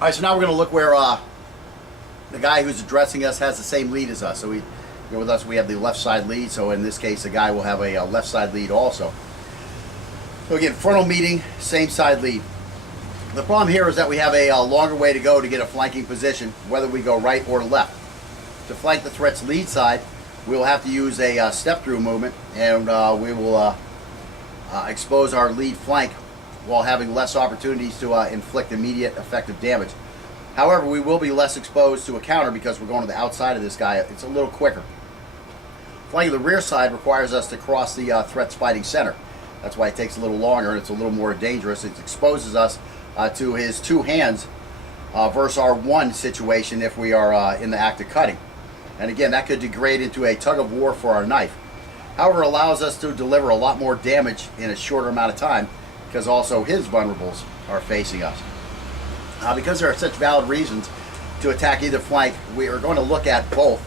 All right, so now we're going to look where the guy who's addressing us has the same lead as us. So with us, we have the left side lead. So in this case, the guy will have a left side lead also. So again, frontal meeting, same side lead. The problem here is that we have a longer way to go to get a flanking position, whether we go right or left. To flank the threat's lead side, we will have to use a step-through movement, and we will expose our lead flank while having less opportunities to inflict immediate effective damage. However, we will be less exposed to a counter because we're going to the outside of this guy. It's a little quicker. Flanking the rear side requires us to cross the threat's fighting center. That's why it takes a little longer and it's a little more dangerous. It exposes us to his two hands versus our one situation if we are in the act of cutting. And again, that could degrade into a tug of war for our knife. However, it allows us to deliver a lot more damage in a shorter amount of time because also his vulnerables are facing us. Because there are such valid reasons to attack either flank, we are going to look at both,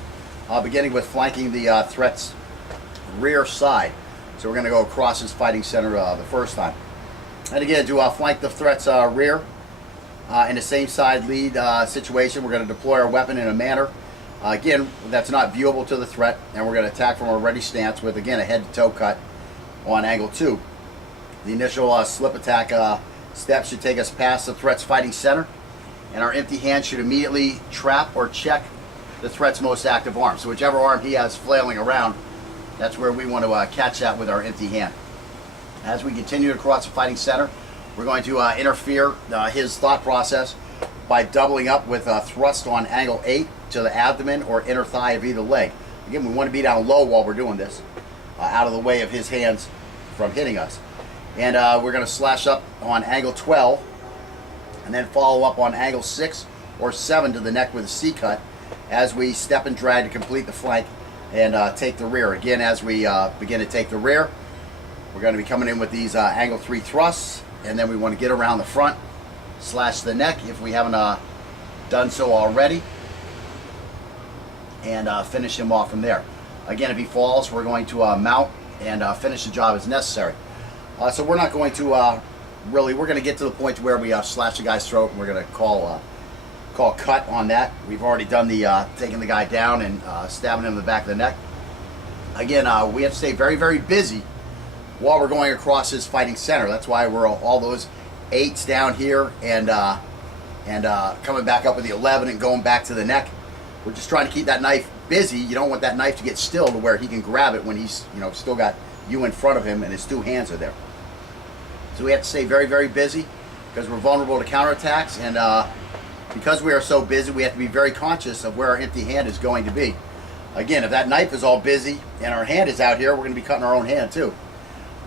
beginning with flanking the threat's rear side. So we're going to go across his fighting center the first time. And again, to flank the threat's rear in the same side lead situation, we're going to deploy our weapon in a manner, again, that's not viewable to the threat, and we're going to attack from a ready stance with, again, a head-to-toe cut on angle 2. The initial slip attack step should take us past the threat's fighting center, and our empty hand should immediately trap or check the threat's most active arm. So whichever arm he has flailing around, that's where we want to catch that with our empty hand. As we continue across the fighting center, we're going to interfere his thought process by doubling up with a thrust on angle 8 to the abdomen or inner thigh of either leg. Again, we want to be down low while we're doing this, out of the way of his hands from hitting us. And we're going to slash up on angle 12 and then follow up on angle 6 or 7 to the neck with a C cut as we step and drag to complete the flank and take the rear. Again, as we begin to take the rear, we're going to be coming in with these angle 3 thrusts, and then we want to get around the front, slash the neck if we haven't done so already, and finish him off from there. Again, if he falls, we're going to mount and finish the job as necessary. So we're not going to we're going to get to the point where we slash the guy's throat, and we're going to call cut on that. We've already done the taking the guy down and stabbing him in the back of the neck. Again, we have to stay very, very busy while we're going across his fighting center. That's why we're all those 8s down here and coming back up with the 11 and going back to the neck. We're just trying to keep that knife busy. You don't want that knife to get still to where he can grab it when he's still got you in front of him and his two hands are there. So we have to stay very, very busy because we're vulnerable to counterattacks, and because we are so busy, we have to be very conscious of where our empty hand is going to be. Again, if that knife is all busy and our hand is out here, we're going to be cutting our own hand too.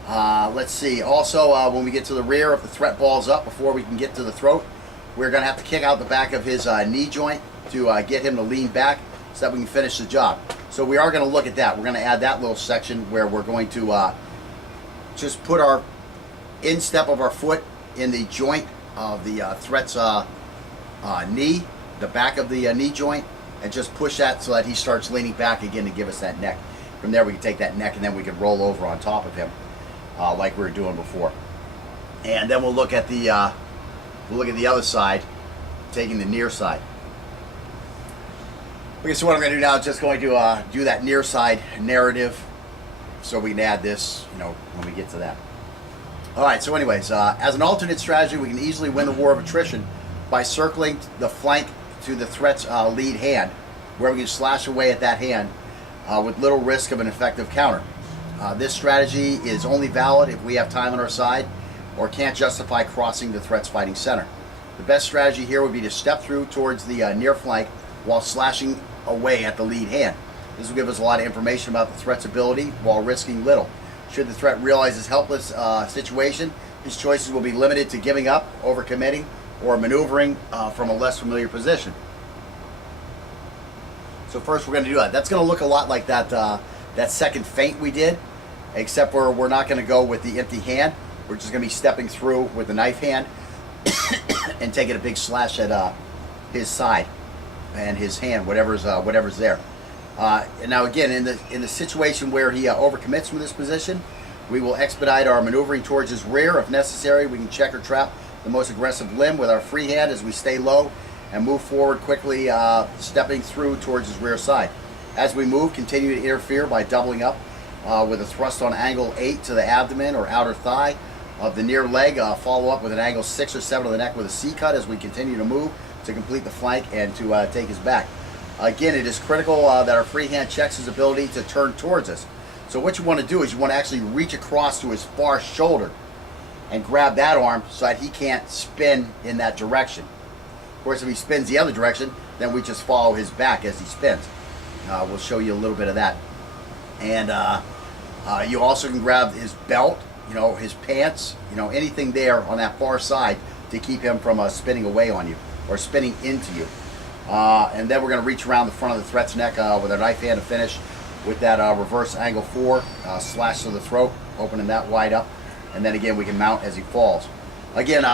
Let's see. Also, when we get to the rear, if the threat balls up before we can get to the throat, we're going to have to kick out the back of his knee joint to get him to lean back so that we can finish the job. So we are going to look at that. We're going to add that little section where we're going to just put our instep of our foot in the joint of the threat's knee, the back of the knee joint, and just push that so that he starts leaning back again to give us that neck. From there, we can take that neck and then we can roll over on top of him like we were doing before. And then we'll look at the other side, taking the near side. Okay, so what I'm going to do now is just going to do that near side narrative, so we can add this, when we get to that. All right. So, anyways, as an alternate strategy, we can easily win the war of attrition by circling the flank to the threat's lead hand, where we can slash away at that hand with little risk of an effective counter. This strategy is only valid if we have time on our side or can't justify crossing the threat's fighting center. The best strategy here would be to step through towards the near flank while slashing away at the lead hand. This will give us a lot of information about the threat's ability while risking little. Should the threat realize his helpless situation, his choices will be limited to giving up, overcommitting, or maneuvering from a less familiar position. So first we're going to do that. That's going to look a lot like that second feint we did, except for we're not going to go with the empty hand. We're just going to be stepping through with the knife hand and taking a big slash at his side and his hand, whatever's there. And now again, in the situation where he overcommits from this position, we will expedite our maneuvering towards his rear. If necessary, we can check or trap the most aggressive limb with our free hand as we stay low and move forward quickly, stepping through towards his rear side. As we move, continue to interfere by doubling up with a thrust on angle 8 to the abdomen or outer thigh of the near leg. Follow up with an angle 6 or 7 to the neck with a C-cut as we continue to move to complete the flank and to take his back. Again, it is critical that our free hand checks his ability to turn towards us. So what you want to do is you want to actually reach across to his far shoulder and grab that arm so that he can't spin in that direction. Of course, if he spins the other direction, then we just follow his back as he spins. We'll show you a little bit of that. And you also can grab his belt, his pants, anything there on that far side to keep him from spinning away on you or spinning into you. And then we're going to reach around the front of the threat's neck with our knife hand to finish with that reverse angle 4 slash to the throat, opening that wide up. And then again, we can mount as he falls. Again,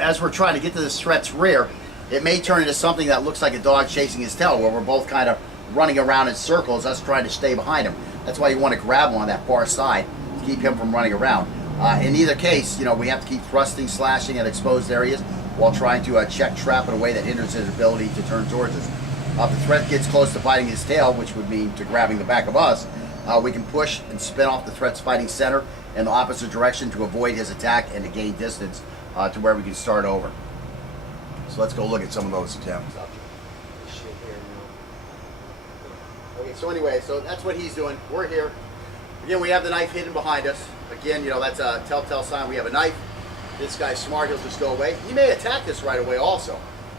as we're trying to get to this threat's rear, it may turn into something that looks like a dog chasing his tail, where we're both kind of running around in circles, us trying to stay behind him. That's why you want to grab him on that far side to keep him from running around. In either case, we have to keep thrusting, slashing at exposed areas while trying to check, trap in a way that hinders his ability to turn towards us. If the threat gets close to biting his tail, which would mean to grabbing the back of us, we can push and spin off the threat's fighting center in the opposite direction to avoid his attack and to gain distance to where we can start over. So let's go look at some of those attempts. Okay, so anyway, so that's what he's doing. We're here. Again, we have the knife hidden behind us. Again, that's a telltale sign we have a knife. This guy's smart, he'll just go away. He may attack us right away also.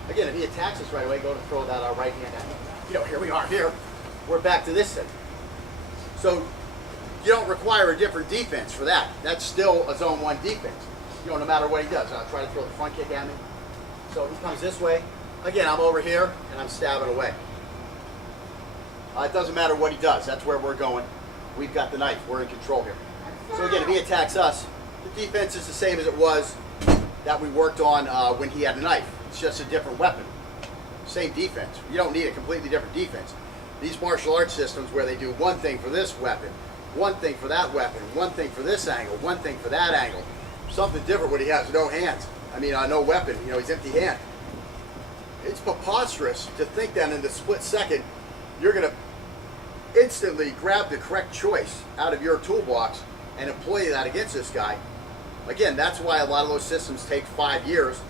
Again, if he attacks us right away, go to throw that right hand at him. Here we are here. We're back to this thing. So you don't require a different defense for that. That's still a zone 1 defense. No matter what he does. I'll try to throw the front kick at me. So he comes this way. Again, I'm over here and I'm stabbing away. It doesn't matter what he does. That's where we're going. We've got the knife. We're in control here. So again, if he attacks us, the defense is the same as it was that we worked on when he had a knife. It's just a different weapon. Same defense. You don't need a completely different defense. These martial arts systems where they do one thing for this weapon, one thing for that weapon, one thing for this angle, one thing for that angle. Something different when he has no hands. No weapon. He's empty hand. It's preposterous to think that in the split second, you're going to instantly grab the correct choice out of your toolbox and employ that against this guy. Again, that's why a lot of those systems take 5 years,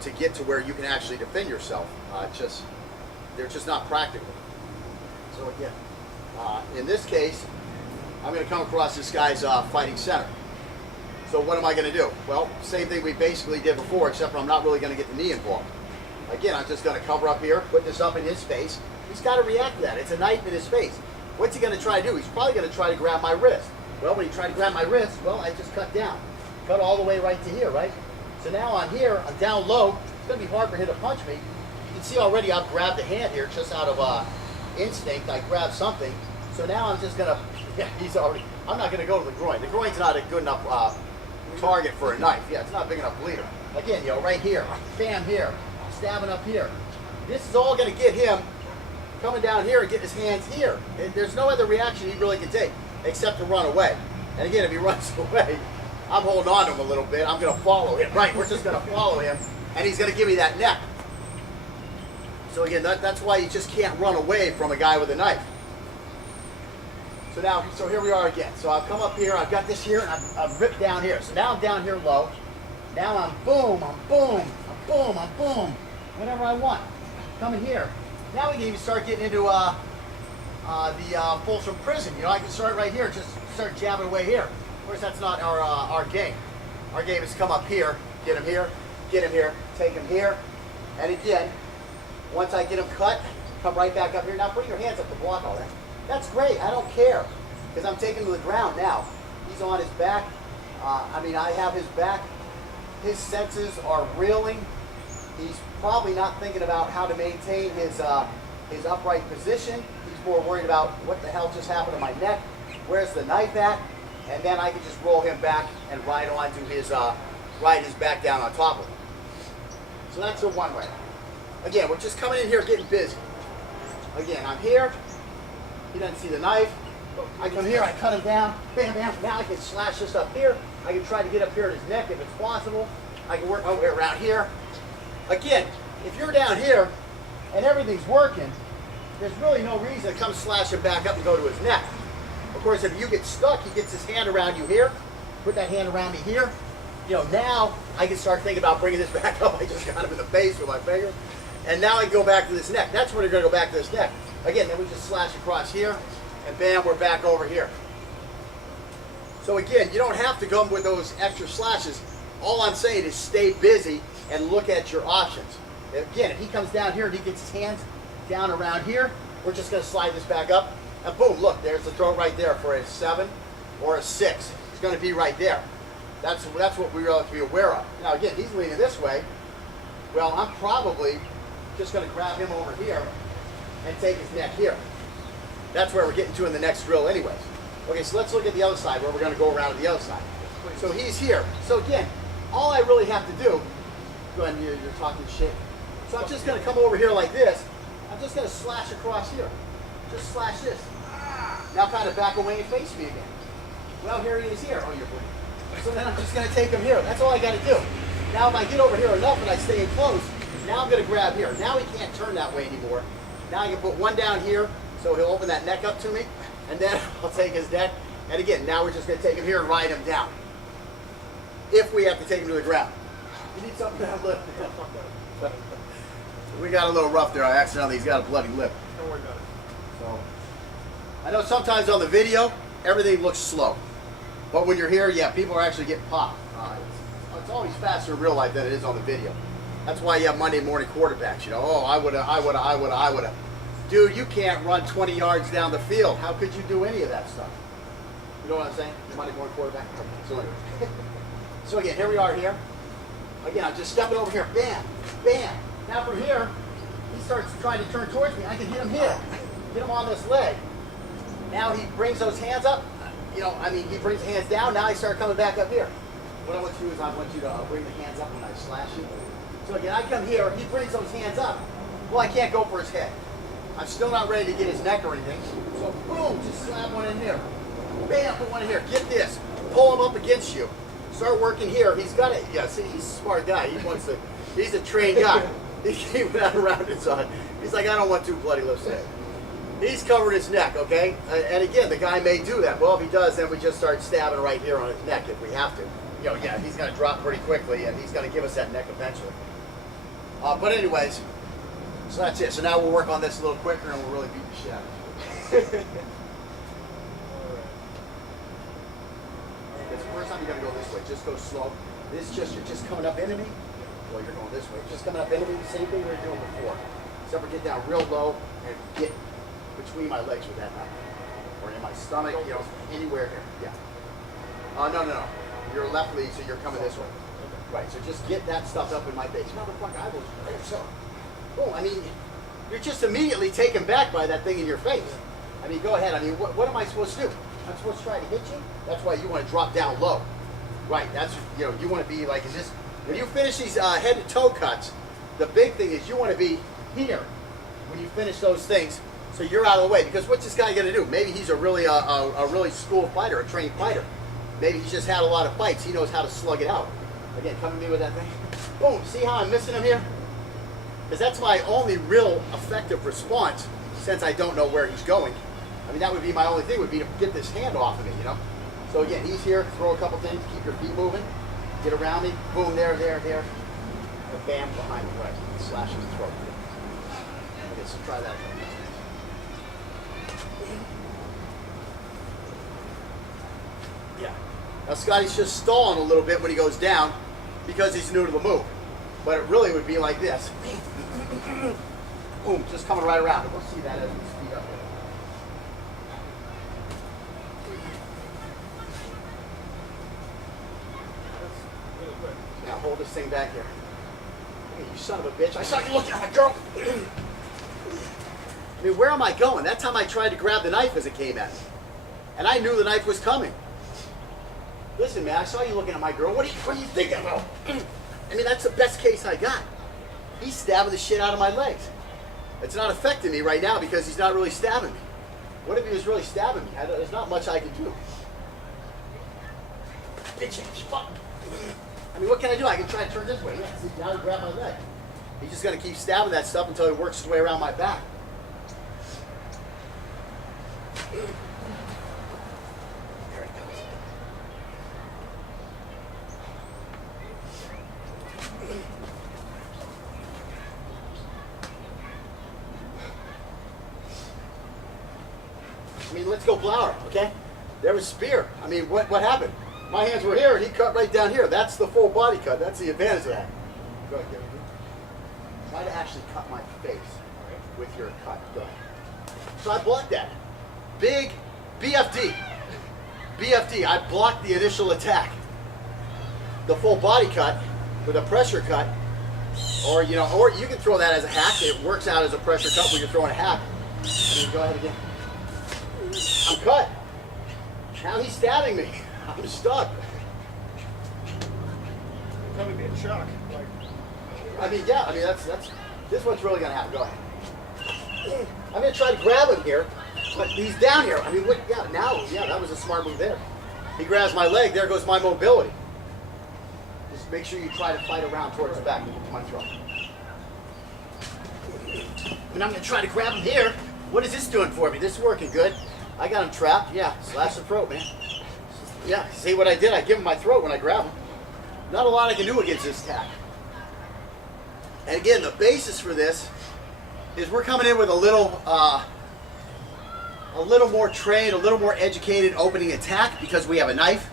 to get to where you can actually defend yourself. They're just not practical. So again, in this case, I'm going to come across this guy's fighting center. So what am I going to do? Well, same thing we basically did before, except for I'm not really going to get the knee involved. Again, I'm just going to cover up here, put this up in his face. He's got to react to that. It's a knife in his face. What's he going to try to do? He's probably going to try to grab my wrist. Well, when he tried to grab my wrist, well, I just cut down. Cut all the way right to here, right? So now I'm here, I'm down low. It's going to be hard for him to punch me. You can see already I've grabbed the hand here just out of instinct. I grabbed something. So now I'm just going to, I'm not going to go to the groin. The groin's not a good enough target for a knife. Yeah, it's not a big enough bleeder. Again, right here, bam here, stabbing up here. This is all going to get him coming down here and getting his hands here. There's no other reaction he really can take except to run away. And again, if he runs away, I'm holding on to him a little bit. I'm going to follow him. Right, we're just going to follow him, and he's going to give me that neck. So again, that's why you just can't run away from a guy with a knife. So here we are again. So I've come up here, I've got this here, and I've ripped down here. So now I'm down here low. Now I'm boom, I'm boom, I'm boom, I'm boom. Whatever I want. Coming here. Now we can even start getting into the Folsom Prison. I can start right here, just start jabbing away here. Of course, that's not our game. Our game is come up here, get him here, take him here. And again, once I get him cut, come right back up here. Now bring your hands up to block all that. That's great, I don't care, because I'm taking him to the ground now. He's on his back. I have his back. His senses are reeling. He's probably not thinking about how to maintain his upright position. He's more worried about what the hell just happened to my neck. Where's the knife at? And then I can just roll him back and ride onto his, ride his back down on top of him. So that's the one way. Again, we're just coming in here getting busy. Again, I'm here. He doesn't see the knife. I come here, I cut him down, bam, bam. Now I can slash this up here. I can try to get up here at his neck if it's possible. I can work my way around here. Again, if you're down here and everything's working, there's really no reason to come slash him back up and go to his neck. Of course, if you get stuck, he gets his hand around you here. Put that hand around me here. You know, now I can start thinking about bringing this back up. I just got him in the face with my finger. And now I can go back to this neck. That's when you're going to go back to this neck. Again, then we just slash across here, and bam, we're back over here. So again, you don't have to come with those extra slashes. All I'm saying is stay busy and look at your options. Again, if he comes down here and he gets his hands down around here, we're just going to slide this back up, and boom, look, there's the throw right there for a 7 or a 6. It's going to be right there. That's what we really have to be aware of. Now again, he's leaning this way. Well, I'm probably just going to grab him over here and take his neck here. That's where we're getting to in the next drill anyways. Okay, so let's look at the other side where we're going to go around to the other side. So he's here. So again, all I really have to do, go ahead, you're talking shit. So I'm just going to come over here like this. I'm just going to slash across here. Just slash this. Now kind of back away and face me again. Well, here he is here. Oh, you're bleeding. So then I'm just going to take him here. That's all I got to do. Now if I get over here enough and I stay in close, now I'm going to grab here. Now he can't turn that way anymore. Now I can put one down here, so he'll open that neck up to me, and then I'll take his neck. And again, now we're just going to take him here and ride him down. If we have to take him to the ground. You need something to have lip. We got a little rough there. I accidentally, he's got a bloody lip. Don't worry about it. So, I know sometimes on the video, everything looks slow. But when you're here, yeah, people are actually getting popped. It's always faster in real life than it is on the video. That's why you have Monday morning quarterbacks. You know, oh, I woulda. Dude, you can't run 20 yards down the field. How could you do any of that stuff? You know what I'm saying? Monday morning quarterback. So, so again, here we are here. Again, I'm just stepping over here. Bam, bam. Now from here, he starts trying to turn towards me. I can hit him here. Hit him on this leg. Now he brings those hands up. You know, I mean, he brings the hands down. Now I start coming back up here. What I want you to do is I want you to bring the hands up when I slash you. So again, I come here, he brings those hands up. Well, I can't go for his head. I'm still not ready to get his neck or anything. So boom, just slap one in here. Bam, put one in here. Get this. Pull him up against you. Start working here. He's got it. Yeah, see, he's a smart guy. He wants to, he's a trained guy. He went out around his eye. He's like, I don't want 2 bloody lifts in. He's covered his neck, okay? And again, the guy may do that. Well, if he does, then we just start stabbing right here on his neck if we have to. You know, yeah, he's going to drop pretty quickly, and he's going to give us that neck eventually. But anyways, so that's it. So now we'll work on this a little quicker, and we'll really beat the shit out of it. It's the first time you got to go this way. Just go slow. This just, you're just coming up into me. Well, you're going this way. Just coming up into me. The same thing we were doing before. Except for get down real low and get between my legs with that knife. Or in my stomach, you know, anywhere here. Yeah. No. Your left lead, so you're coming this way. Right, so just get that stuff up in my face. Motherfucker, I will. Boom, I mean, you're just immediately taken back by that thing in your face. I mean, go ahead. I mean, what am I supposed to do? I'm supposed to try to hit you? That's why you want to drop down low. Right, that's, you know, you want to be like, is this, when you finish these head to toe cuts, the big thing is you want to be here when you finish those things, so you're out of the way. Because what's this guy going to do? Maybe he's a really schooled fighter, a trained fighter. Maybe he's just had a lot of fights. He knows how to slug it out. Again, come to me with that thing. Boom, see how I'm missing him here? Because that's my only real effective response since I don't know where he's going. I mean, that would be my only thing, would be to get this hand off of me, you know? So again, he's here, throw a couple things, keep your feet moving, get around me, boom, there, and bam, behind the leg, slash his throat. Okay, so try that again. Yeah. Now Scotty's just stalling a little bit when he goes down because he's new to the move. But it really would be like this. Boom, just coming right around. We'll see that as we speed up here. Now hold this thing back here. Hey, you son of a bitch. I saw you looking at my girl. I mean, where am I going? That time I tried to grab the knife as it came at me. And I knew the knife was coming. Listen, man, I saw you looking at my girl. What are you thinking about? I mean, that's the best case I got. He's stabbing the shit out of my legs. It's not affecting me right now because he's not really stabbing me. What if he was really stabbing me? There's not much I can do. Bitch, fuck. I mean, what can I do? I can try to turn this way. Yeah, see, now he grabbed my leg. He's just going to keep stabbing that stuff until he works his way around my back. There it goes. I mean, let's go flower, okay? There was spear. I mean, what happened? My hands were here, and he cut right down here. That's the full body cut. That's the advantage of that. Go ahead, Gary. Try to actually cut my face with your cut. Go ahead. So I blocked that. Big BFD. BFD. I blocked the initial attack. The full body cut with a pressure cut, or you can throw that as a hack. It works out as a pressure cut when you're throwing a hack. I mean, go ahead again. I'm cut. Now he's stabbing me. I'm stuck. Probably be in shock. I mean, yeah. I mean, that's this one's really gonna happen. Go ahead. I'm gonna try to grab him here, but he's down here. I mean, what? Yeah. Now, yeah, that was a smart move there. He grabs my leg. There goes my mobility. Just make sure you try to fight around towards the back and get to my throat. And I'm gonna try to grab him here. What is this doing for me? This is working good. I got him trapped. Yeah, slash the throat, man. Yeah, see what I did? I give him my throat when I grab him. Not a lot I can do against this attack. And again, the basis for this is we're coming in with a little more trained, a little more educated opening attack because we have a knife.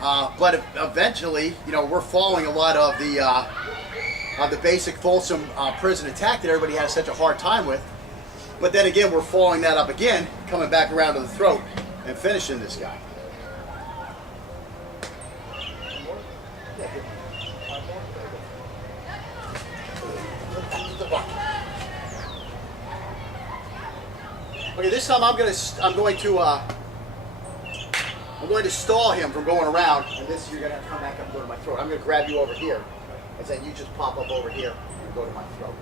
But eventually, we're following a lot of the basic Folsom prison attack that everybody has such a hard time with. But then again, we're following that up again, coming back around to the throat and finishing this guy. Okay, this time I'm going to stall him from going around, and this you're going to have to come back up and go to my throat. I'm going to grab you over here, and then you just pop up over here and go to my throat.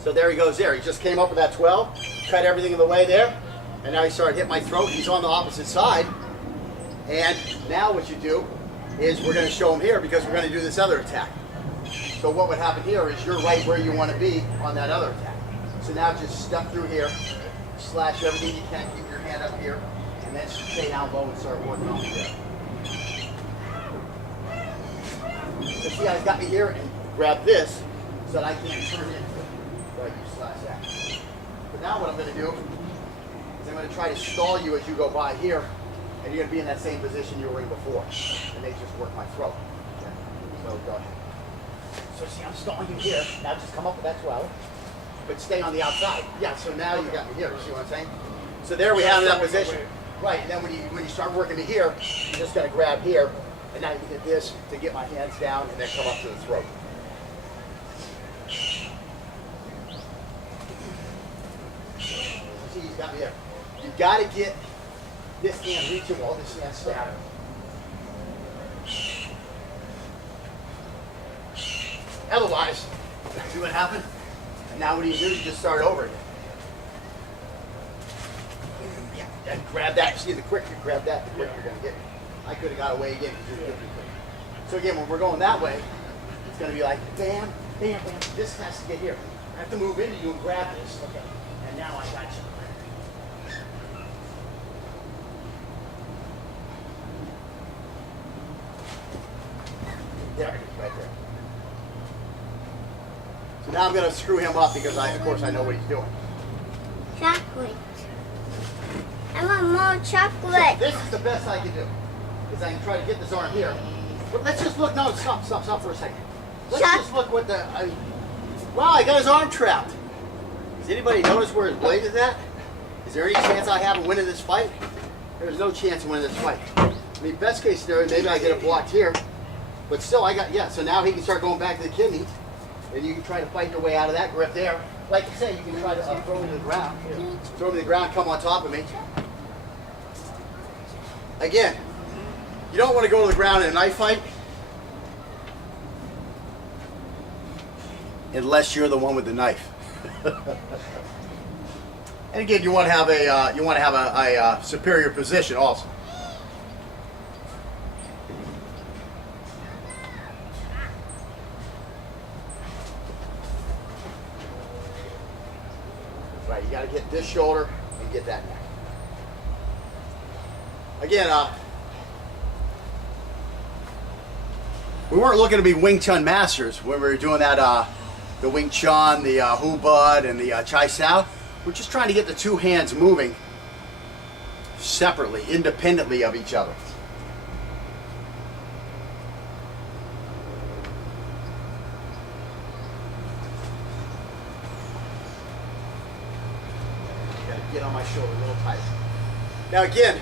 So there he goes there. He just came up with that 12, cut everything in the way there, and now he started hitting my throat. He's on the opposite side. And now what you do is we're going to show him here because we're going to do this other attack. So what would happen here is you're right where you want to be on that other attack. So now just step through here, slash everything you can, keep your hand up here, and then stay down low and start working on here. So see how he's got me here and grab this so that I can't turn into it. Right, you slash that. But now what I'm going to do is I'm going to try to stall you as you go by here, and you're going to be in that same position you were in before. And they just work my throat. Okay. So go ahead. So see, I'm stalling you here. Now just come up with that 12, but stay on the outside. Yeah, so now you got me here. See what I'm saying? So there we have that position. Right, and then when you start working me here, you just got to grab here, and now you can get this to get my hands down and then come up to the throat. See, he's got me there. You got to get this hand reaching while this hand stabbing. Otherwise, see what happened? And now what do? You just start over again. Yeah, and grab that. See, the quicker you grab that, the quicker you're going to get it. I could have got away again because you're quick. So again, when we're going that way, it's going to be like, bam, bam, bam. This has to get here. I have to move into you and grab this. Okay. And now I got you. There it is, right there. So now I'm going to screw him up because of course I know what he's doing. Chocolate. I want more chocolate. So this is the best I can do. Is I can try to get this arm here. But let's just look. No, stop for a second. Let's just look what the. Wow, I got his arm trapped. Does anybody notice where his blade is at? Is there any chance I have of winning this fight? There's no chance of winning this fight. I mean, best case scenario, maybe I get it blocked here. But still, so now he can start going back to the kidney. And you can try to fight your way out of that grip there. Like you say, you can try to throw me to the ground. Throw me to the ground, come on top of me. Again, you don't want to go to the ground in a knife fight. unless you're the one with the knife. And again, you want to have a superior position also. Right, you got to get this shoulder and get that neck. Again, we weren't looking to be Wing Chun masters when we were doing that, the Wing Chun, the Hu Bud, and the Chai Sao. We're just trying to get the two hands moving separately, independently of each other. Gotta get on my shoulder a little tighter. Now again,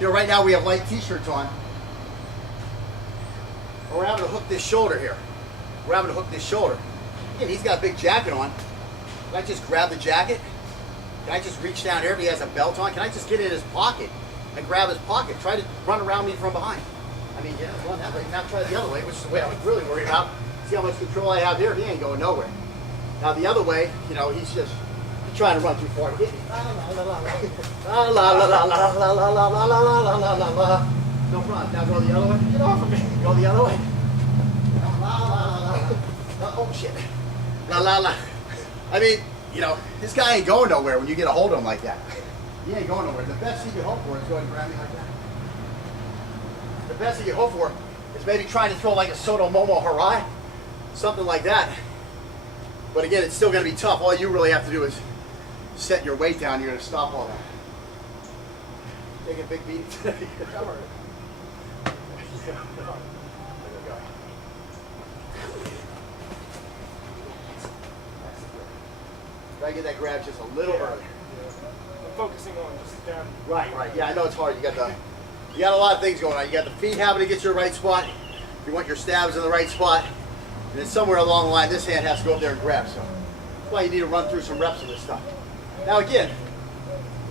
right now we have light t-shirts on. We're having to hook this shoulder here. We're having to hook this shoulder. Again, he's got a big jacket on. Can I just grab the jacket? Can I just reach down here if he has a belt on? Can I just get in his pocket and grab his pocket? Try to run around me from behind. I mean, yeah, run that way. Now try the other way, which is the way I was really worried about. See how much control I have here? He ain't going nowhere. Now the other way, he's trying to run too far to hit me. La la la la la la la la la la la la la la la. Don't run. Now go the other way. Get off of me. Go the other way. La la la la. Oh shit. La la la. I mean, this guy ain't going nowhere when you get a hold of him like that. He ain't going nowhere. The best he can hope for is going to grab me like that. The best he can hope for is maybe trying to throw like a Soto Momo Harai, something like that. But again, it's still going to be tough. All you really have to do is set your weight down. You're going to stop all that. Take a big beat. Try to get that grab just a little early. I'm focusing on just down. Right. Yeah, I know it's hard. You got a lot of things going on. You got the feet having to get your right spot. You want your stabs in the right spot. And then somewhere along the line, this hand has to go up there and grab. So that's why you need to run through some reps of this stuff. Now again,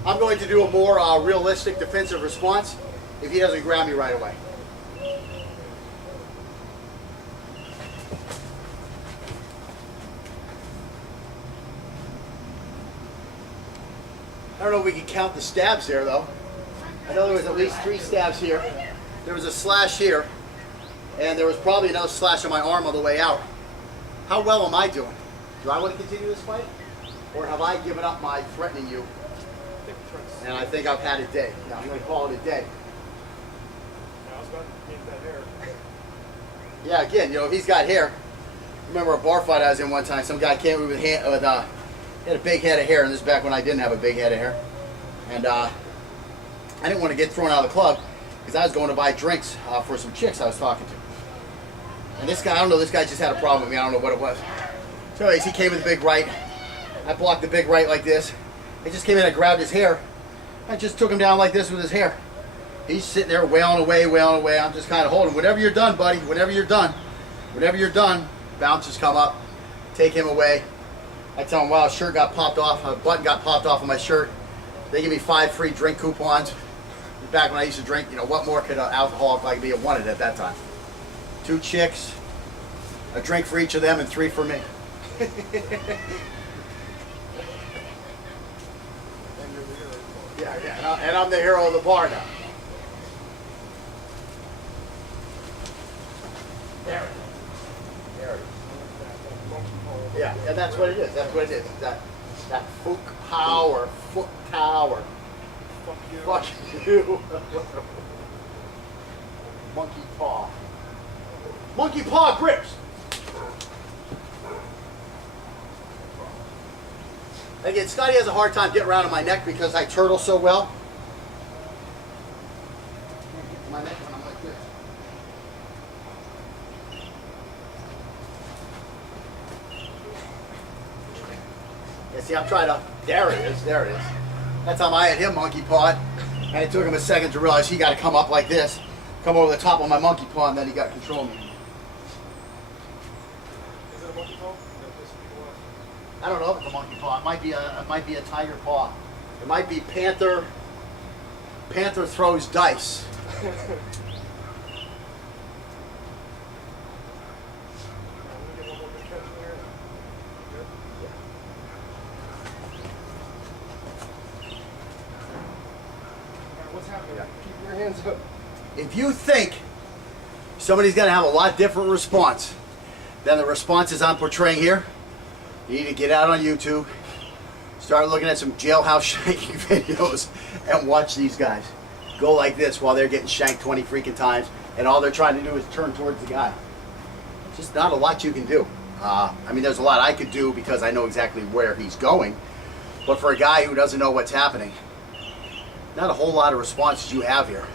I'm going to do a more realistic defensive response if he doesn't grab me right away. I don't know if we can count the stabs there though. I know there was at least 3 stabs here. There was a slash here. And there was probably another slash on my arm on the way out. How well am I doing? Do I want to continue this fight? Or have I given up my threatening you? And I think I've had a day. Now I'm going to call it a day. I was about to get that hair. Yeah, again, if he's got hair. Remember a bar fight I was in one time. Some guy came with he had a big head of hair, and this is back when I didn't have a big head of hair. And I didn't want to get thrown out of the club because I was going to buy drinks for some chicks I was talking to. And this guy, I don't know, this guy just had a problem with me. I don't know what it was. So anyways, he came with a big right. I blocked the big right like this. He just came in and grabbed his hair. I just took him down like this with his hair. He's sitting there wailing away, wailing away. I'm just kind of holding him. Whenever you're done, buddy, whenever you're done, bouncers come up, take him away. I tell him, wow, a shirt got popped off, a button got popped off of my shirt. They give me 5 free drink coupons. Back when I used to drink, what more could an alcoholic like me have wanted at that time? 2 chicks, a drink for each of them, and 3 for me. Yeah, and I'm the hero of the bar now. There it is. Yeah, and that's what it is. That's what it is. That foot power, foot tower. Fuck you. Fuck you. Monkey paw. Monkey paw grips. Again, Scotty has a hard time getting around on my neck because I turtle so well. My neck when I'm like this. Yeah, see, I'm trying to. There it is. There it is. That time I had him monkey pawed, and it took him a second to realize he got to come up like this, come over the top of my monkey paw, and then he got control of me. Is it a monkey paw? I don't know if it's a monkey paw. It might be a tiger paw. It might be panther. Panther throws dice. hands up. If you think somebody's going to have a lot different response than the responses I'm portraying here, you need to get out on YouTube, start looking at some jailhouse shanking videos, and watch these guys go like this while they're getting shanked 20 freaking times, and all they're trying to do is turn towards the guy. Just not a lot you can do. I mean, there's a lot I could do because I know exactly where he's going, but for a guy who doesn't know what's happening, not a whole lot of responses you have here.